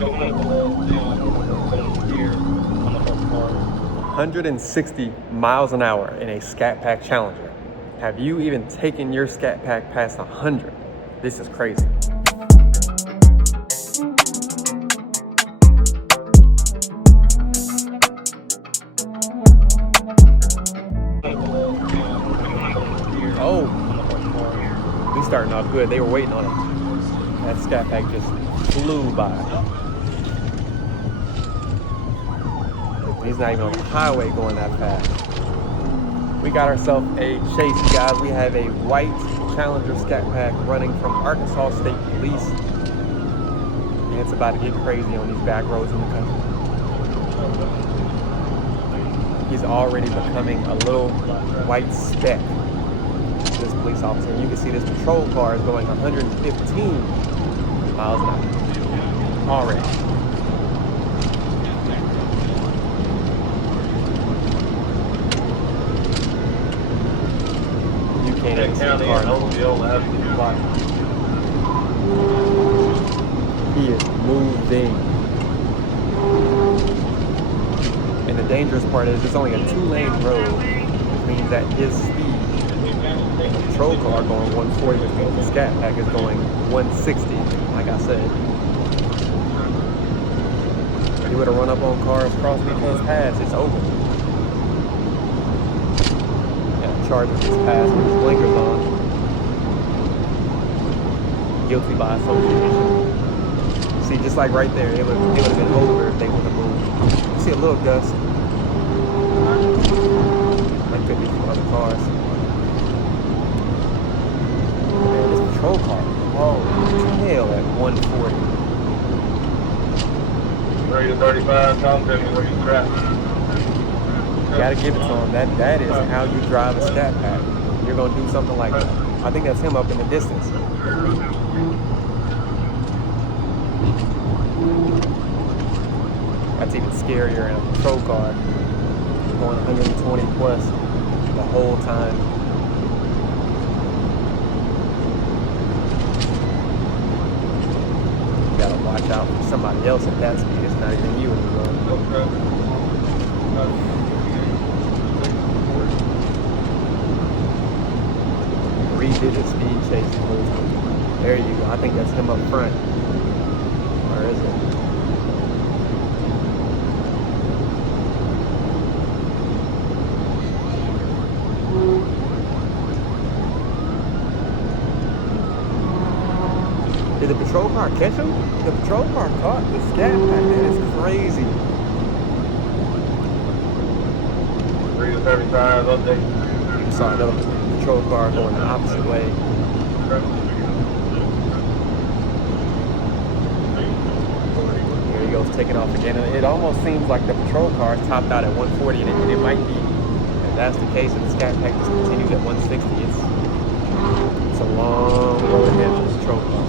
160 miles an hour in a Scatpack Challenger. Have you even taken your Scatpack past 100? This is crazy. Oh, we starting off good. They were waiting on it. That Scatpack just flew by. He's not even on the highway going that fast. We got ourselves a chase, you guys. We have a white Challenger Scatpack running from Arkansas State Police. And it's about to get crazy on these back roads in the country. He's already becoming a little white speck, this police officer. You can see this patrol car is going 115 miles an hour already. You can't even see the car. He is moving. And the dangerous part is it's only a 2-lane road, which means that his speed, the patrol car going 140, which means the Scatpack is going 160, like I said. If he would have run up on cars crossing each other's paths, it's over. Yeah, charged with his pass with his blinkers on. Guilty by association. See, just like right there, it would have been over if they would have moved. You see a little gust. That could be from other cars. Man, this patrol car, oh, hell at 140. Ready to 35, Tom, tell me where you trapped. You gotta give it to him. That is how you drive a Scatpack. You're gonna do something like that. I think that's him up in the distance. That's even scarier in a patrol car, going 120 plus the whole time. You gotta watch out for somebody else at that speed. It's not even you anymore. 3-digit speed chasing movement. There you go. I think that's him up front. Or is it? Did the patrol car catch him? The patrol car caught the Scatpack. That is crazy. 3 to 35, update. I saw another patrol car going the opposite way. Here he goes, taking off again. And it almost seems like the patrol car is topped out at 140, and it might be. If that's the case, and the Scatpack just continues at 160, it's a long road ahead for the patrol car.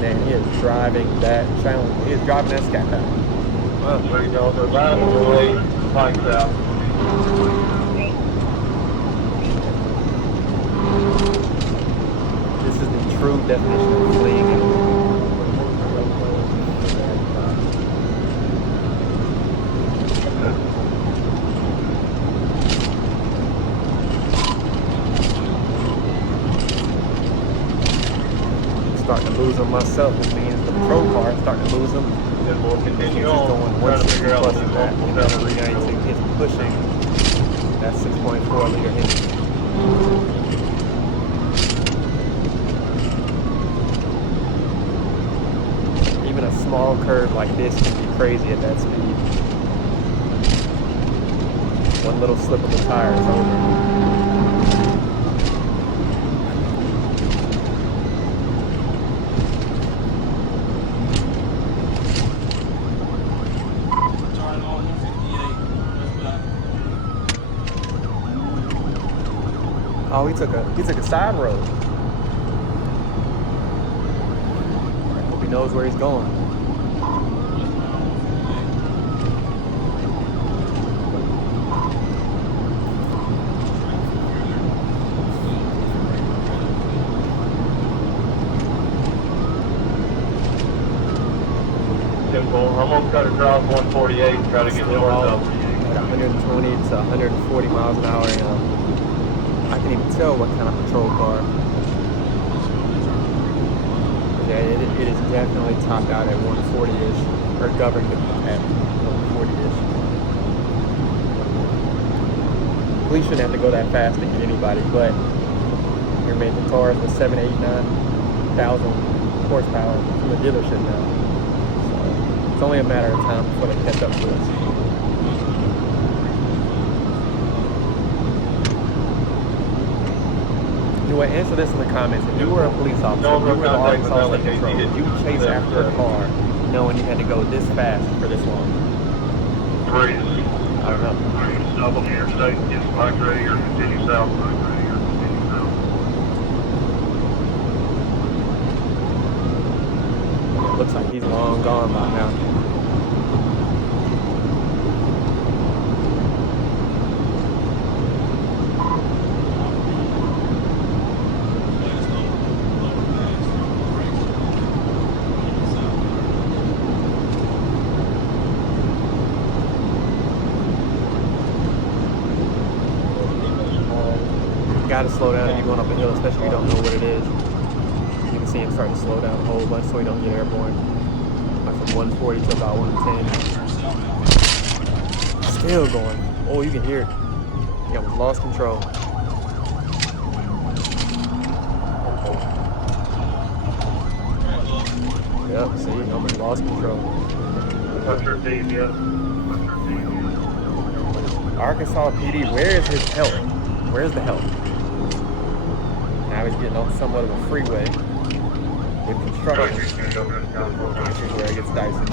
Man, he is driving that Challenger. He is driving that Scatpack. Well, there you go. The line on the way, Pikes out. This is the true definition of fleeing. Starting to lose them myself, which means the patrol car is starting to lose them. Then we'll continue He's on. going Trying to figure out plus what of the that. multiple Another numbers 392 is pushing that 6.4 liter engine. Even a small curve like this can be crazy at that speed. One little slip of the tire is over. Oh, he took a side road. I hope he knows where he's going. Well, I'm gonna cut across 148 and try to get north At of 120 to 140 miles an hour, and I can even tell what kind of patrol car. Yeah, it is definitely topped out at 140-ish, or governed at 140-ish. Police shouldn't have to go that fast to get anybody, but you're making cars with 7, 8, 9,000 horsepower from the dealership now. So it's only a matter of time before they catch up to us. You would answer this in the comments. If you were a police officer, if you were the Arkansas State Patrol, you chase after a car knowing you had to go this fast for this long. Breeze. I don't know. Stop on the interstate, get some migrate or continue south. It looks like he's long gone by now. You gotta slow down if you're going up a hill, especially if you don't know what it is. You can see him starting to slow down a whole bunch so he don't get airborne. Like from 140 to about 110. Still going. Oh, you can hear it. He almost lost control. Yep, see, he almost lost control. Arkansas PD, where is his help? Where's the help? Now he's getting on somewhat of a freeway with construction. This is where it gets dicey.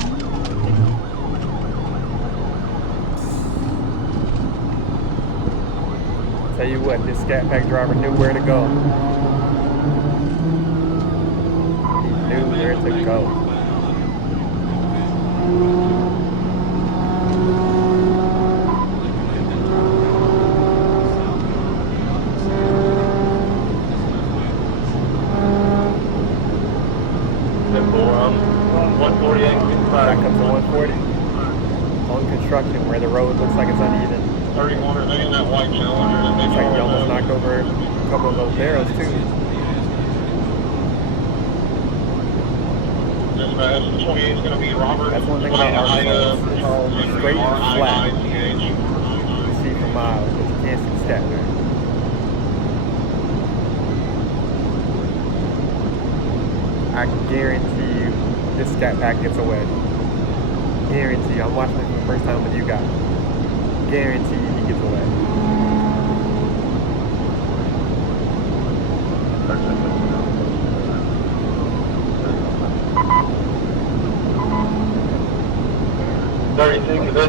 Tell you what, this Scatpack driver knew where to go. He knew where to go. Back up to 140 on construction where the road looks like it's uneven. 31 are in that white Challenger. Looks like you almost knocked over a couple of those barrels too. Dispatch, 28 is going to be Robert. That's one thing about Arkansas. It's straight and flat. You see for miles, but you can't see the stat there. I guarantee you this Scatpack gets away. Guarantee you. I'm watching it for the first time with you guys. Guarantee you he gets away.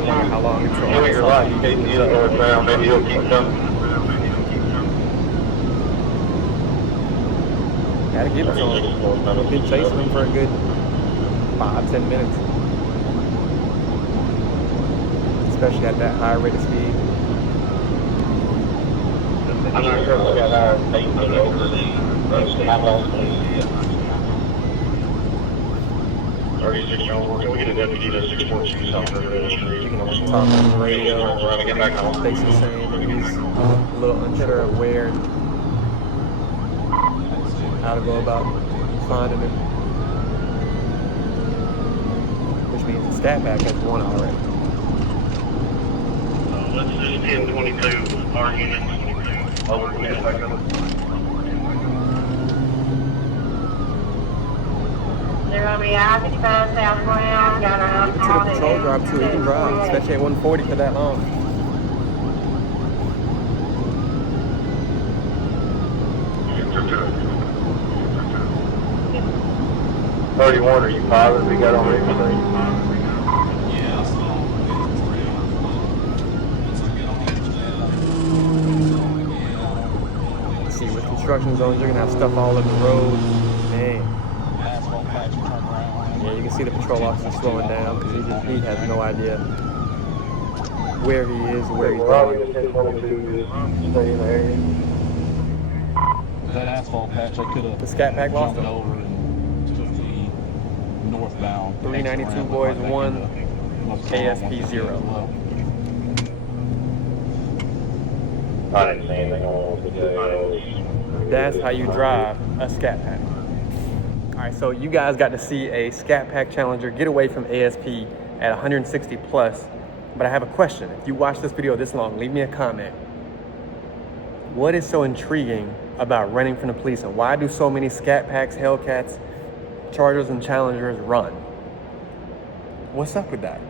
How long until you're right, you can't see the north bound, maybe he'll keep coming. Gotta give it to him. We've been chasing him for a good 5-10 minutes. Especially at that high rate of speed. I'm not sure if we got our painting over the how long it is. 36 Jones, can we get a deputy to 642 South River Street? You can almost talk on the radio. Basically saying that he's a little unsure of where and how to go about finding him. Which means the Scatpack has won already. Let's just 1022, our unit. Over to They're going to be occupied southbound, got our Even to the patrol drive too, he can drive, especially at 140 for that long. are you positive we got on everything? Yeah, I saw it. See, with construction zones, you're gonna have stuff all over the road. Man. Yeah, you can see the patrol officer slowing down because he has no idea where he is, where he's going. Stay in the area. That asphalt patch, I could have The Scatpack lost jumped him. over and took the northbound. 392 boys, 1, ASP 0. I didn't see anything on the jail. That's how you drive a Scatpack. All right, so you guys got to see a Scatpack Challenger get away from ASP at 160 plus. But I have a question. If you watch this video this long, leave me a comment. What is so intriguing about running from the police, and why do so many Scatpacks, Hellcats, Chargers, and Challengers run? What's up with that?